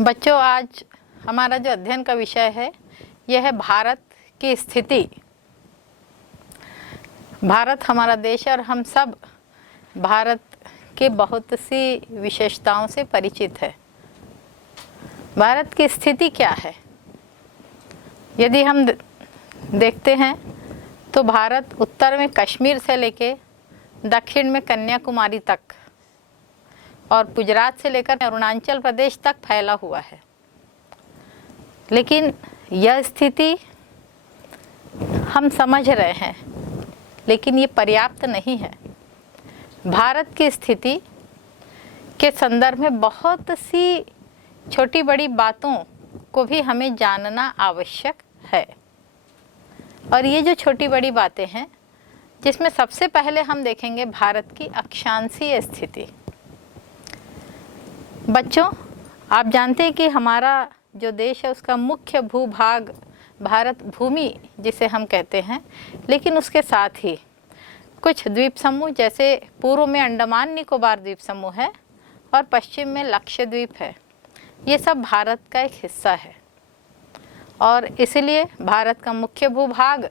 बच्चों, आज हमारा जो अध्ययन का विषय है यह है भारत की स्थिति। भारत हमारा देश है और हम सब भारत के बहुत सी विशेषताओं से परिचित है। भारत की स्थिति क्या है? यदि हम देखते हैं तो भारत उत्तर में कश्मीर से लेके दक्षिण में कन्याकुमारी तक और गुजरात से लेकर अरुणाचल प्रदेश तक फैला हुआ है। लेकिन यह स्थिति हम समझ रहे हैं, लेकिन ये पर्याप्त नहीं है। भारत की स्थिति के संदर्भ में बहुत सी छोटी बड़ी बातों को भी हमें जानना आवश्यक है। और ये जो छोटी बड़ी बातें हैं, जिसमें सबसे पहले हम देखेंगे भारत की अक्षांशीय स्थिति। बच्चों, आप जानते हैं कि हमारा जो देश है उसका मुख्य भूभाग भारत भूमि जिसे हम कहते हैं, लेकिन उसके साथ ही कुछ द्वीप समूह, जैसे पूर्व में अंडमान निकोबार द्वीप समूह है और पश्चिम में लक्षद्वीप है, ये सब भारत का एक हिस्सा है। और इसलिए भारत का मुख्य भूभाग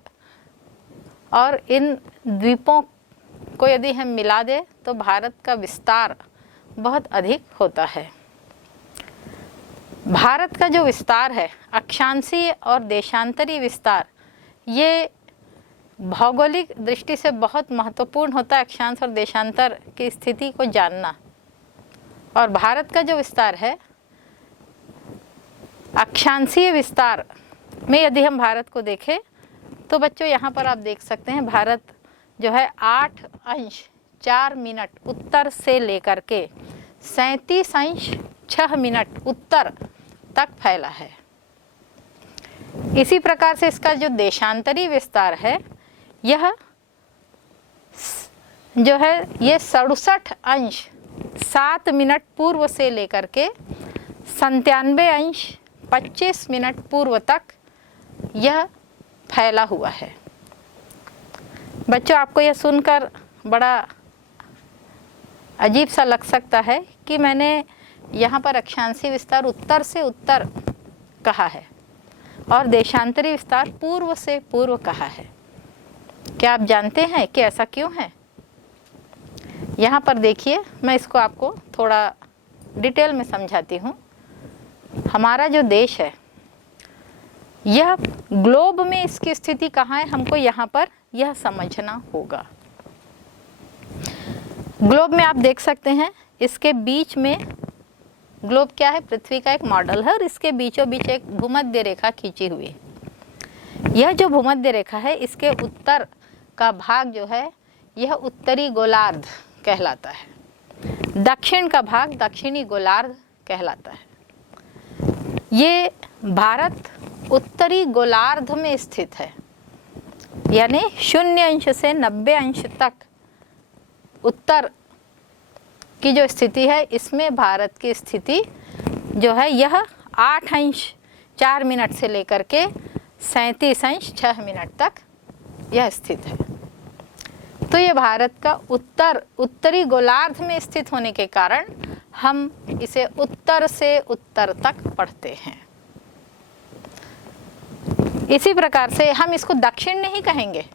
और इन द्वीपों को यदि हम मिला दें तो भारत का विस्तार बहुत अधिक होता है। भारत का जो विस्तार है, अक्षांशीय और देशांतरीय विस्तार, ये भौगोलिक दृष्टि से बहुत महत्वपूर्ण होता है। अक्षांश और देशांतर की स्थिति को जानना। और भारत का जो विस्तार है, अक्षांशीय विस्तार में यदि हम भारत को देखें तो बच्चों यहाँ पर आप देख सकते हैं, भारत जो है 8 अंश 4 मिनट उत्तर से लेकर के 37 अंश 6 मिनट उत्तर तक फैला है। इसी प्रकार से इसका जो देशांतरीय विस्तार है, यह जो है ये 67 अंश 7 मिनट पूर्व से लेकर के 97 अंश 25 मिनट पूर्व तक यह फैला हुआ है। बच्चों, आपको यह सुनकर बड़ा अजीब सा लग सकता है कि मैंने यहाँ पर अक्षांशीय विस्तार उत्तर से उत्तर कहा है और देशांतरीय विस्तार पूर्व से पूर्व कहा है। क्या आप जानते हैं कि ऐसा क्यों है? यहाँ पर देखिए, मैं इसको आपको थोड़ा डिटेल में समझाती हूँ। हमारा जो देश है, यह ग्लोब में इसकी स्थिति कहाँ है, हमको यहाँ पर यह समझना होगा। ग्लोब में आप देख सकते हैं, इसके बीच में ग्लोब क्या है? पृथ्वी का एक मॉडल है और इसके बीचों बीच एक भूमध्य रेखा खींची हुई है। यह जो भूमध्य रेखा है, इसके उत्तर का भाग जो है यह उत्तरी गोलार्ध कहलाता है। दक्षिण का भाग दक्षिणी गोलार्ध कहलाता है। ये भारत उत्तरी गोलार्ध में स्थित है, यानी 0 अंश से 90 अंश तक उत्तर की जो स्थिति है, इसमें भारत की स्थिति जो है यह 8 अंश 4 मिनट से लेकर के 37 अंश 6 मिनट तक यह स्थित है। तो ये भारत का उत्तरी गोलार्ध में स्थित होने के कारण हम इसे उत्तर से उत्तर तक पढ़ते हैं। इसी प्रकार से हम इसको दक्षिण नहीं कहेंगे।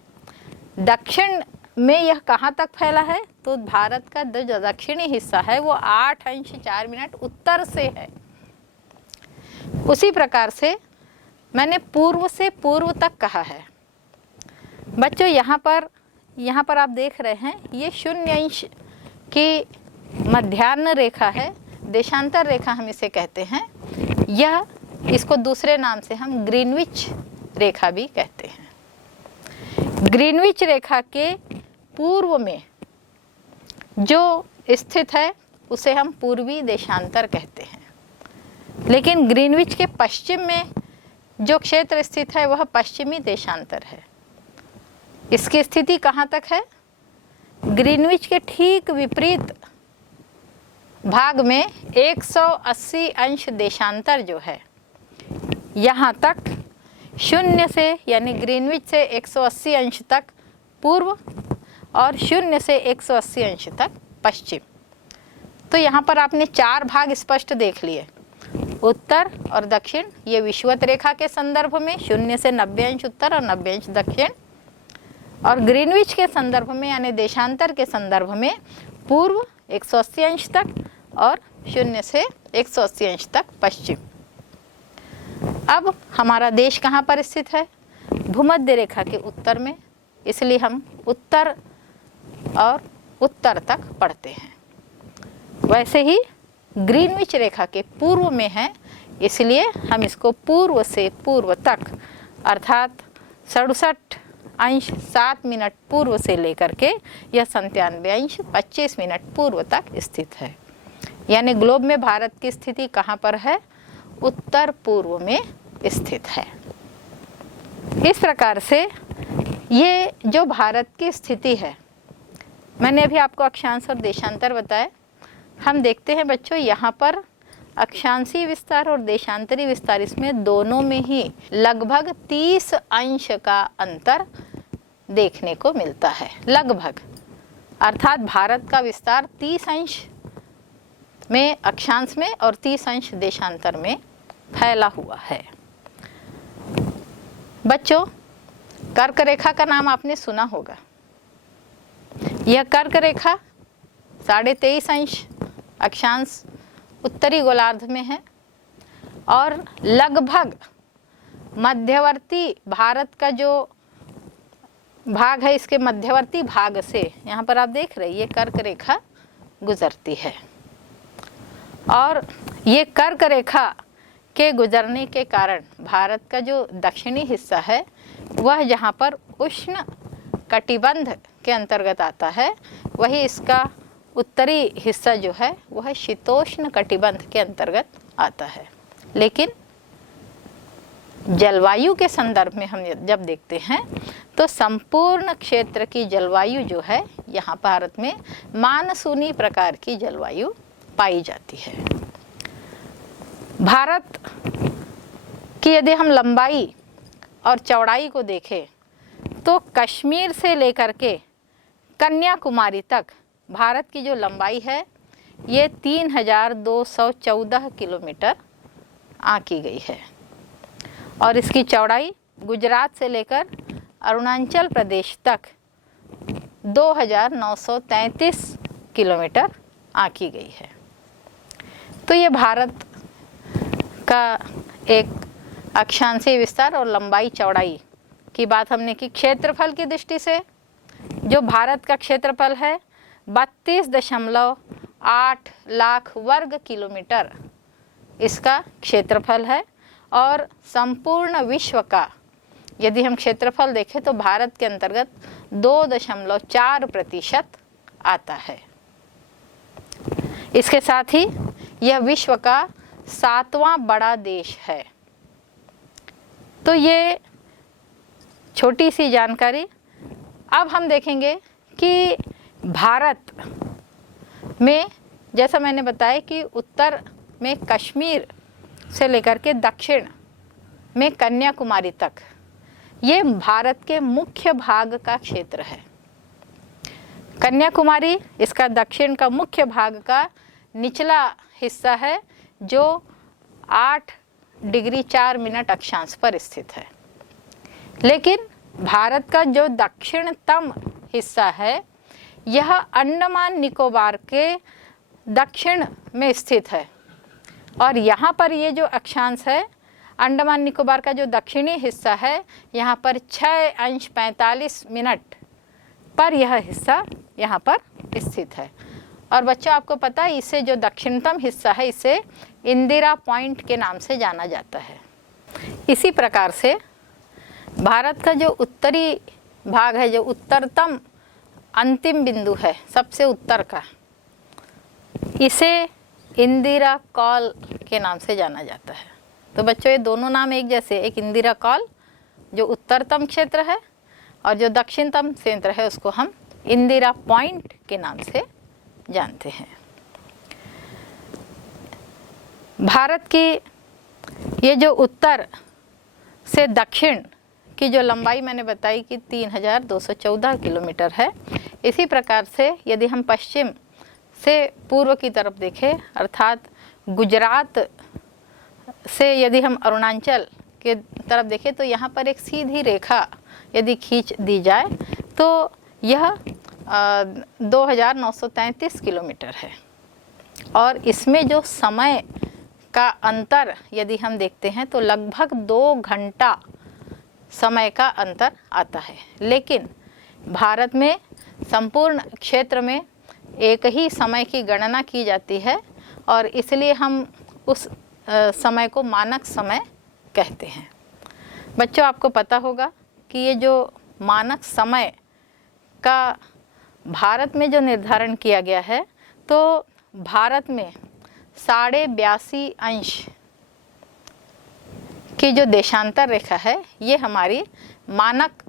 दक्षिण में यह कहाँ तक फैला है? तो भारत का जो दक्षिणी हिस्सा है वो 8 अंश 4 मिनट उत्तर से है। उसी प्रकार से मैंने पूर्व से पूर्व तक कहा है। बच्चों, यहाँ पर आप देख रहे हैं, ये 0 अंश की मध्याह्न रेखा है, देशांतर रेखा हम इसे कहते हैं। यह इसको दूसरे नाम से हम ग्रीनविच रेखा भी कहते हैं। ग्रीनविच रेखा के पूर्व में जो स्थित है उसे हम पूर्वी देशांतर कहते हैं। लेकिन ग्रीनविच के पश्चिम में जो क्षेत्र स्थित है वह पश्चिमी देशांतर है। इसकी स्थिति कहाँ तक है? ग्रीनविच के ठीक विपरीत भाग में 180 अंश देशांतर जो है, यहाँ तक 0 से यानी ग्रीनविच से 180 अंश तक पूर्व और 0 से 180 अंश तक पश्चिम। तो यहाँ पर आपने 4 भाग स्पष्ट देख लिए। उत्तर और दक्षिण ये विषुवत रेखा के संदर्भ में 0 से 90 अंश उत्तर और 90 अंश दक्षिण, और ग्रीनविच के संदर्भ में यानी देशांतर के संदर्भ में पूर्व 180 अंश तक और 0 से 180 अंश तक पश्चिम। अब हमारा देश कहाँ पर स्थित है? भूमध्य रेखा के उत्तर में, इसलिए हम उत्तर और उत्तर तक पढ़ते हैं। वैसे ही ग्रीनविच रेखा के पूर्व में है, इसलिए हम इसको पूर्व से पूर्व तक अर्थात 67 अंश 7 मिनट पूर्व से लेकर के यह 97 अंश 25 मिनट पूर्व तक स्थित है। यानी ग्लोब में भारत की स्थिति कहाँ पर है? उत्तर पूर्व में स्थित है। इस प्रकार से ये जो भारत की स्थिति है, मैंने अभी आपको अक्षांश और देशांतर बताया। हम देखते हैं बच्चों, यहाँ पर अक्षांशीय विस्तार और देशांतरी विस्तार, इसमें दोनों में ही लगभग 30 अंश का अंतर देखने को मिलता है। लगभग अर्थात भारत का विस्तार 30 अंश में अक्षांश में और 30 अंश देशांतर में फैला हुआ है। बच्चों, कर्क रेखा का नाम आपने सुना होगा। यह कर्क रेखा 23.5 अंश अक्षांश उत्तरी गोलार्ध में है और लगभग मध्यवर्ती भारत का जो भाग है, इसके मध्यवर्ती भाग से यहाँ पर आप देख रहे हैं ये कर्क रेखा गुजरती है। और ये कर्क रेखा के गुजरने के कारण भारत का जो दक्षिणी हिस्सा है वह जहाँ पर उष्ण कटिबंध के अंतर्गत आता है, वही इसका उत्तरी हिस्सा जो है वह शीतोष्ण कटिबंध के अंतर्गत आता है। लेकिन जलवायु के संदर्भ में हम जब देखते हैं तो संपूर्ण क्षेत्र की जलवायु जो है यहाँ भारत में मानसूनी प्रकार की जलवायु पाई जाती है। भारत की यदि हम लंबाई और चौड़ाई को देखें तो कश्मीर से लेकर के कन्याकुमारी तक भारत की जो लंबाई है ये 3214 किलोमीटर आंकी गई है और इसकी चौड़ाई गुजरात से लेकर अरुणाचल प्रदेश तक 2933 किलोमीटर आंकी गई है। तो ये भारत का एक अक्षांशीय विस्तार और लंबाई चौड़ाई की बात हमने की। क्षेत्रफल की दृष्टि से जो भारत का क्षेत्रफल है 32.8 लाख वर्ग किलोमीटर इसका क्षेत्रफल है और संपूर्ण विश्व का यदि हम क्षेत्रफल देखें तो भारत के अंतर्गत 2.4% आता है। इसके साथ ही यह विश्व का 7वां बड़ा देश है। तो ये छोटी सी जानकारी। अब हम देखेंगे कि भारत में जैसा मैंने बताया कि उत्तर में कश्मीर से लेकर के दक्षिण में कन्याकुमारी तक ये भारत के मुख्य भाग का क्षेत्र है। कन्याकुमारी इसका दक्षिण का मुख्य भाग का निचला हिस्सा है जो 8 डिग्री 4 मिनट अक्षांश पर स्थित है। लेकिन भारत का जो दक्षिणतम हिस्सा है यह अंडमान निकोबार के दक्षिण में स्थित है और यहाँ पर ये जो अक्षांश है अंडमान निकोबार का जो दक्षिणी हिस्सा है यहाँ पर 6 अंश 45 मिनट पर यह हिस्सा यहाँ पर स्थित है। और बच्चों आपको पता है इसे जो दक्षिणतम हिस्सा है इसे इंदिरा पॉइंट के नाम से जाना जाता है। इसी प्रकार से भारत का जो उत्तरी भाग है, जो उत्तरतम अंतिम बिंदु है सबसे उत्तर का, इसे इंदिरा कॉल के नाम से जाना जाता है। तो बच्चों ये दोनों नाम एक जैसे, एक इंदिरा कॉल जो उत्तरतम क्षेत्र है और जो दक्षिणतम क्षेत्र है उसको हम इंदिरा पॉइंट के नाम से जानते हैं। भारत की ये जो उत्तर से दक्षिण की जो लंबाई मैंने बताई कि 3214 किलोमीटर है। इसी प्रकार से यदि हम पश्चिम से पूर्व की तरफ देखें अर्थात गुजरात से यदि हम अरुणाचल के तरफ देखें तो यहाँ पर एक सीधी रेखा यदि खींच दी जाए तो यह 2933 किलोमीटर है। और इसमें जो समय का अंतर यदि हम देखते हैं तो लगभग 2 घंटा समय का अंतर आता है। लेकिन भारत में संपूर्ण क्षेत्र में एक ही समय की गणना की जाती है और इसलिए हम उस समय को मानक समय कहते हैं। बच्चों, आपको पता होगा कि ये जो मानक समय का भारत में जो निर्धारण किया गया है तो भारत में 82.5 अंश की जो देशांतर रेखा है ये हमारी मानक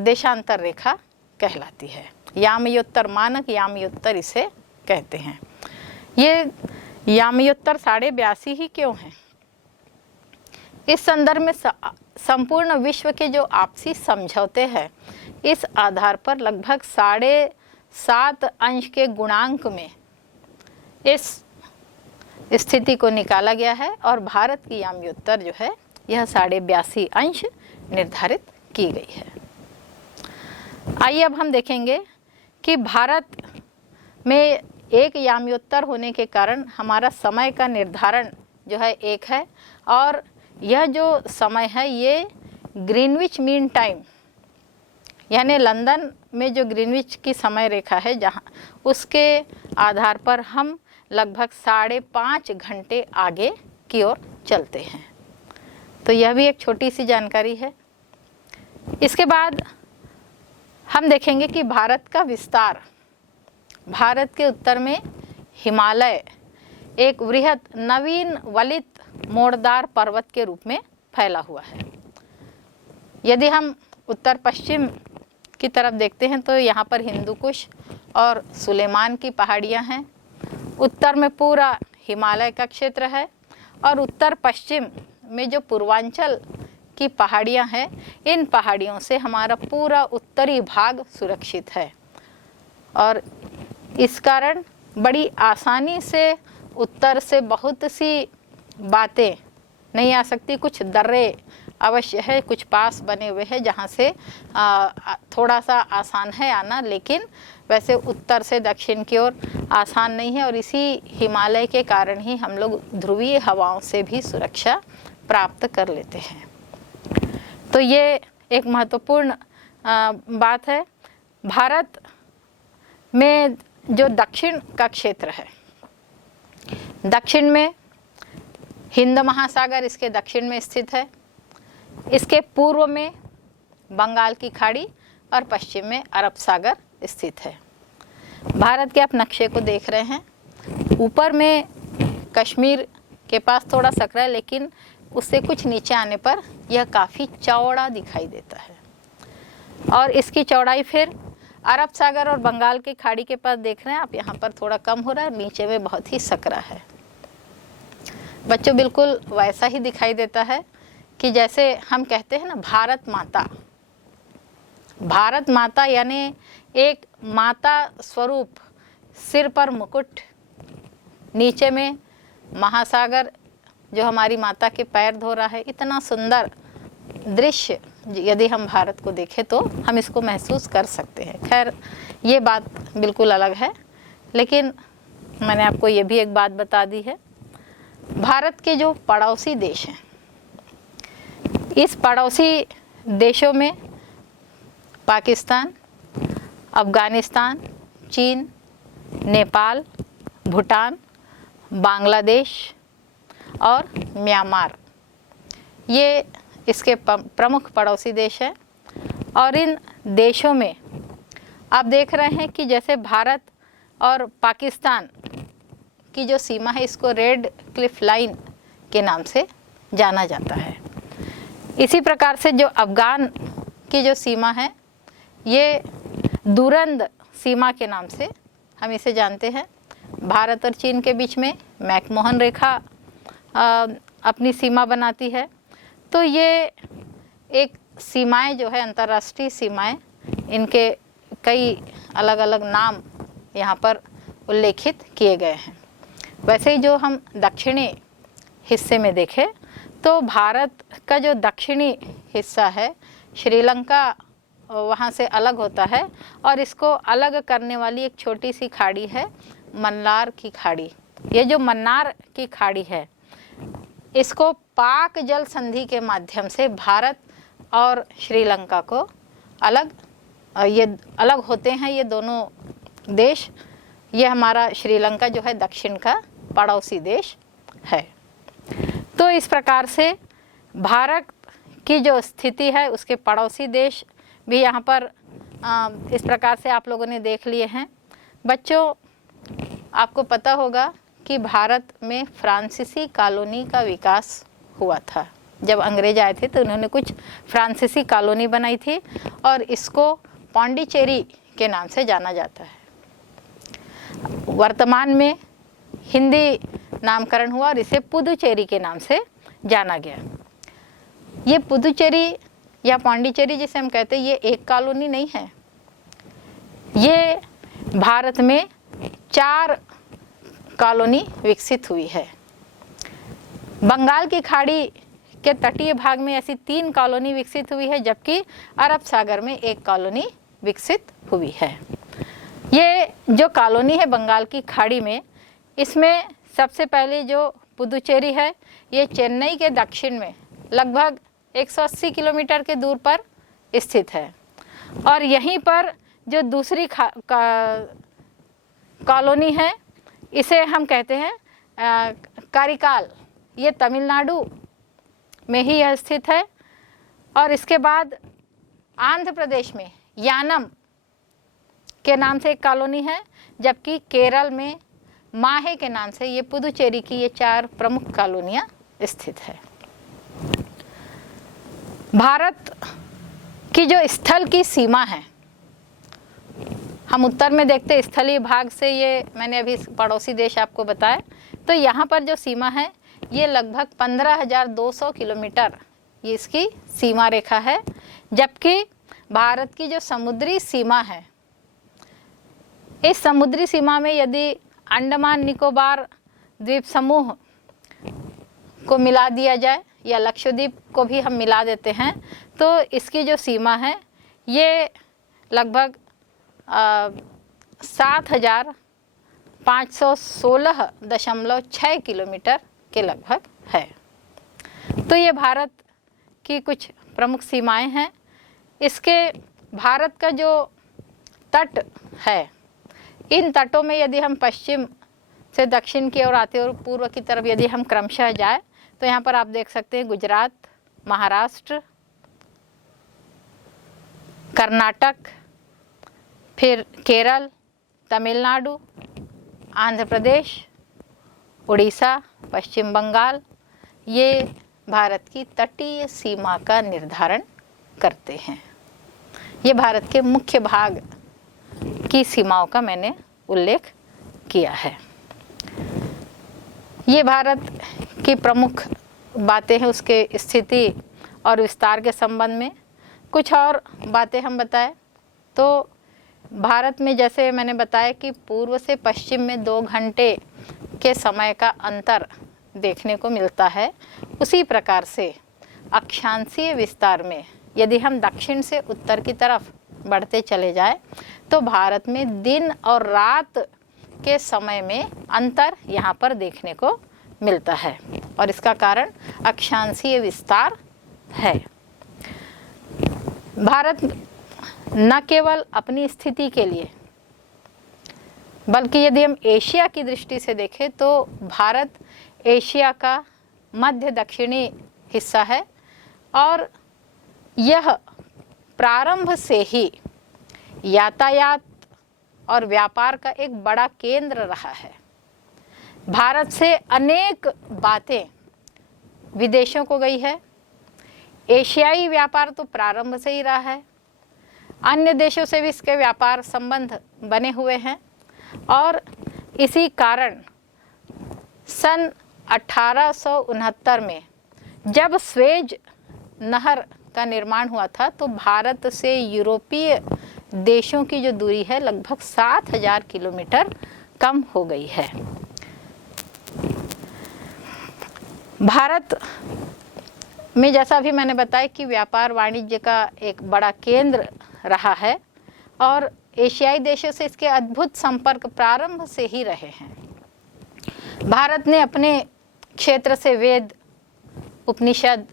देशांतर रेखा कहलाती है। यामयोत्तर मानक, यामयोत्तर इसे कहते हैं। ये यामयोत्तर 82.5 ही क्यों है? इस संदर्भ में संपूर्ण विश्व के जो आपसी समझौते हैं इस आधार पर लगभग 7.5 अंश के गुणांक में इस स्थिति को निकाला गया है और भारत की यामयोत्तर जो है यह 82.5 अंश निर्धारित की गई है। आइए अब हम देखेंगे कि भारत में एक यामयोत्तर होने के कारण हमारा समय का निर्धारण जो है एक है और यह जो समय है ये ग्रीनविच मीन टाइम यानी लंदन में जो ग्रीनविच की समय रेखा है जहाँ उसके आधार पर हम लगभग 5.5 घंटे आगे की ओर चलते हैं। तो यह भी एक छोटी सी जानकारी है। इसके बाद हम देखेंगे कि भारत का विस्तार, भारत के उत्तर में हिमालय एक वृहद नवीन वलित मोड़दार पर्वत के रूप में फैला हुआ है। यदि हम उत्तर पश्चिम की तरफ देखते हैं तो यहाँ पर हिंदू कुश और सुलेमान की पहाड़ियाँ हैं। उत्तर में पूरा हिमालय का क्षेत्र है और उत्तर पश्चिम में जो पूर्वांचल की पहाड़ियाँ हैं इन पहाड़ियों से हमारा पूरा उत्तरी भाग सुरक्षित है और इस कारण बड़ी आसानी से उत्तर से बहुत सी बातें नहीं आ सकती। कुछ दर्रे अवश्य है, कुछ पास बने हुए हैं जहाँ से थोड़ा सा आसान है आना, लेकिन वैसे उत्तर से दक्षिण की ओर आसान नहीं है और इसी हिमालय के कारण ही हम लोग ध्रुवीय हवाओं से भी सुरक्षा प्राप्त कर लेते हैं। तो ये एक महत्वपूर्ण बात है। भारत में जो दक्षिण का क्षेत्र है, दक्षिण में हिंद महासागर इसके दक्षिण में स्थित है, इसके पूर्व में बंगाल की खाड़ी और पश्चिम में अरब सागर स्थित है। भारत के आप नक्शे को देख रहे हैं, ऊपर में कश्मीर के पास थोड़ा सकरा है लेकिन उससे कुछ नीचे आने पर यह काफ़ी चौड़ा दिखाई देता है और इसकी चौड़ाई फिर अरब सागर और बंगाल की खाड़ी के पास देख रहे हैं आप, यहाँ पर थोड़ा कम हो रहा है, नीचे में बहुत ही सकरा है। बच्चों, बिल्कुल वैसा ही दिखाई देता है कि जैसे हम कहते हैं ना भारत माता। भारत माता यानी एक माता स्वरूप, सिर पर मुकुट, नीचे में महासागर जो हमारी माता के पैर धो रहा है। इतना सुंदर दृश्य यदि हम भारत को देखें तो हम इसको महसूस कर सकते हैं। खैर, ये बात बिल्कुल अलग है, लेकिन मैंने आपको ये भी एक बात बता दी है। भारत के जो पड़ोसी देश हैं, इस पड़ोसी देशों में पाकिस्तान, अफ़गानिस्तान, चीन, नेपाल, भूटान, बांग्लादेश और म्यांमार, ये इसके प्रमुख पड़ोसी देश हैं। और इन देशों में आप देख रहे हैं कि जैसे भारत और पाकिस्तान की जो सीमा है इसको रेड क्लिफ लाइन के नाम से जाना जाता है। इसी प्रकार से जो अफ़गान की जो सीमा है ये दुरंद सीमा के नाम से हम इसे जानते हैं। भारत और चीन के बीच में मैकमोहन रेखा अपनी सीमा बनाती है। तो ये एक सीमाएं जो है अंतर्राष्ट्रीय सीमाएं, इनके कई अलग अलग नाम यहाँ पर उल्लेखित किए गए हैं। वैसे ही जो हम दक्षिणी हिस्से में देखें तो भारत का जो दक्षिणी हिस्सा है श्रीलंका वहाँ से अलग होता है और इसको अलग करने वाली एक छोटी सी खाड़ी है मन्नार की खाड़ी। ये जो मन्नार की खाड़ी है इसको पाक जल संधि के माध्यम से भारत और श्रीलंका को ये अलग होते हैं ये दोनों देश। ये हमारा श्रीलंका जो है दक्षिण का पड़ोसी देश है। तो इस प्रकार से भारत की जो स्थिति है उसके पड़ोसी देश भी यहाँ पर इस प्रकार से आप लोगों ने देख लिए हैं। बच्चों, आपको पता होगा कि भारत में फ्रांसीसी कॉलोनी का विकास हुआ था। जब अंग्रेज आए थे तो उन्होंने कुछ फ्रांसीसी कॉलोनी बनाई थी और इसको पौंडीचेरी के नाम से जाना जाता है। वर्तमान में हिंदी नामकरण हुआ और इसे पुदुचेरी के नाम से जाना गया। ये पुदुचेरी या पौंडीचेरी जिसे हम कहते हैं ये एक कॉलोनी नहीं है। ये भारत में 4 कॉलोनी विकसित हुई है। बंगाल की खाड़ी के तटीय भाग में ऐसी 3 कॉलोनी विकसित हुई है जबकि अरब सागर में 1 कॉलोनी विकसित हुई है। ये जो कॉलोनी है बंगाल की खाड़ी में, इसमें सबसे पहले जो पुदुचेरी है ये चेन्नई के दक्षिण में लगभग 180 किलोमीटर के दूर पर स्थित है। और यहीं पर जो दूसरी कॉलोनी है इसे हम कहते हैं कारिकाल। ये तमिलनाडु में ही यह स्थित है। और इसके बाद आंध्र प्रदेश में यानम के नाम से एक कॉलोनी है जबकि केरल में माहे के नाम से ये पुदुचेरी की ये 4 प्रमुख कॉलोनियाँ स्थित है। भारत की जो स्थल की सीमा है, हम उत्तर में देखते हैं स्थलीय भाग से, ये मैंने अभी पड़ोसी देश आपको बताया। तो यहाँ पर जो सीमा है ये लगभग 15,200 किलोमीटर ये इसकी सीमा रेखा है। जबकि भारत की जो समुद्री सीमा है, इस समुद्री सीमा में यदि अंडमान निकोबार द्वीप समूह को मिला दिया जाए या लक्षद्वीप को भी हम मिला देते हैं तो इसकी जो सीमा है ये लगभग 7,516.6 किलोमीटर के लगभग है। तो ये भारत की कुछ प्रमुख सीमाएं हैं। इसके भारत का जो तट है, इन तटों में यदि हम पश्चिम से दक्षिण की ओर आते और पूर्व की तरफ यदि हम क्रमशः जाए तो यहाँ पर आप देख सकते हैं गुजरात, महाराष्ट्र, कर्नाटक, फिर केरल, तमिलनाडु, आंध्र प्रदेश, उड़ीसा, पश्चिम बंगाल, ये भारत की तटीय सीमा का निर्धारण करते हैं। ये भारत के मुख्य भाग की सीमाओं का मैंने उल्लेख किया है। ये भारत की प्रमुख बातें हैं उसके स्थिति और विस्तार के संबंध में। कुछ और बातें हम बताएं तो भारत में जैसे मैंने बताया कि पूर्व से पश्चिम में 2 घंटे के समय का अंतर देखने को मिलता है, उसी प्रकार से अक्षांशीय विस्तार में यदि हम दक्षिण से उत्तर की तरफ बढ़ते चले जाए तो भारत में दिन और रात के समय में अंतर यहाँ पर देखने को मिलता है और इसका कारण अक्षांशीय विस्तार है। भारत न केवल अपनी स्थिति के लिए बल्कि यदि हम एशिया की दृष्टि से देखें तो भारत एशिया का मध्य दक्षिणी हिस्सा है और यह प्रारंभ से ही यातायात और व्यापार का एक बड़ा केंद्र रहा है। भारत से अनेक बातें विदेशों को गई है। एशियाई व्यापार तो प्रारंभ से ही रहा है, अन्य देशों से भी इसके व्यापार संबंध बने हुए हैं और इसी कारण सन 1869 में जब स्वेज नहर का निर्माण हुआ था तो भारत से यूरोपीय देशों की जो दूरी है लगभग 7,000 किलोमीटर कम हो गई है। भारत में जैसा अभी मैंने बताया कि व्यापार वाणिज्य का एक बड़ा केंद्र रहा है और एशियाई देशों से इसके अद्भुत संपर्क प्रारंभ से ही रहे हैं। भारत ने अपने क्षेत्र से वेद, उपनिषद,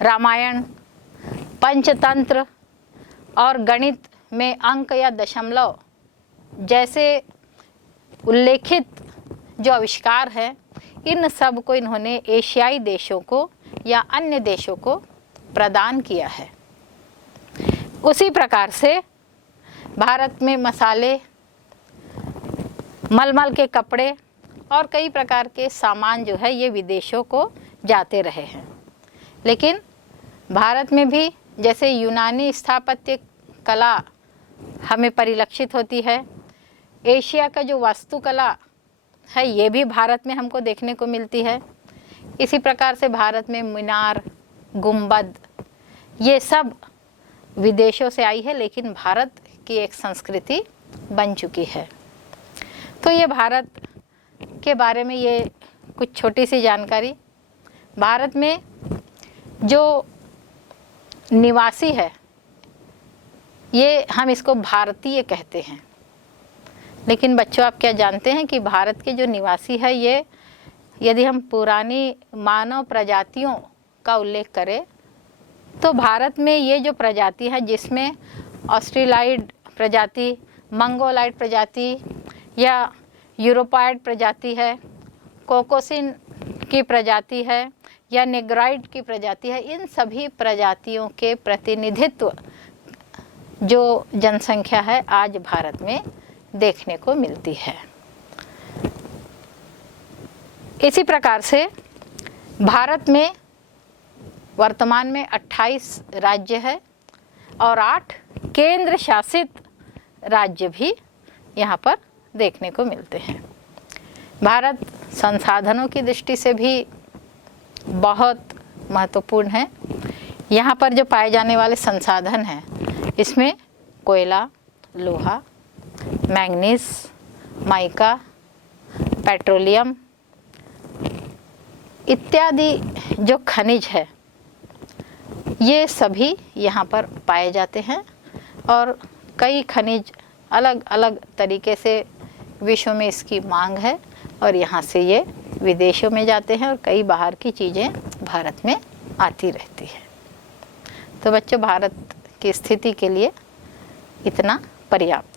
रामायण, पंचतंत्र और गणित में अंक या दशमलव जैसे उल्लेखित जो आविष्कार हैं, इन सब को इन्होंने एशियाई देशों को या अन्य देशों को प्रदान किया है। उसी प्रकार से भारत में मसाले, मलमल के कपड़े और कई प्रकार के सामान जो है ये विदेशों को जाते रहे हैं। लेकिन भारत में भी जैसे यूनानी स्थापत्य कला हमें परिलक्षित होती है, एशिया का जो वास्तुकला है ये भी भारत में हमको देखने को मिलती है। इसी प्रकार से भारत में मीनार, गुंबद ये सब विदेशों से आई है, लेकिन भारत की एक संस्कृति बन चुकी है। तो ये भारत के बारे में ये कुछ छोटी सी जानकारी। भारत में जो निवासी है ये हम इसको भारतीय कहते हैं। लेकिन बच्चों, आप क्या जानते हैं कि भारत के जो निवासी है ये, यदि हम पुरानी मानव प्रजातियों का उल्लेख करें तो भारत में ये जो प्रजाति है जिसमें ऑस्ट्रेलाइड प्रजाति, मंगोलाइड प्रजाति या यूरोपाइड प्रजाति है, कोकोसिन की प्रजाति है या नेग्राइड की प्रजाति है, इन सभी प्रजातियों के प्रतिनिधित्व जो जनसंख्या है आज भारत में देखने को मिलती है। इसी प्रकार से भारत में वर्तमान में 28 राज्य है और 8 केंद्र शासित राज्य भी यहाँ पर देखने को मिलते हैं। भारत संसाधनों की दृष्टि से भी बहुत महत्वपूर्ण है। यहाँ पर जो पाए जाने वाले संसाधन हैं इसमें कोयला, लोहा, मैंगनीज, माइका, पेट्रोलियम इत्यादि जो खनिज है ये सभी यहाँ पर पाए जाते हैं और कई खनिज अलग अलग तरीके से विश्व में इसकी मांग है और यहाँ से ये विदेशों में जाते हैं और कई बाहर की चीज़ें भारत में आती रहती है। तो बच्चों, भारत की स्थिति के लिए इतना पर्याप्त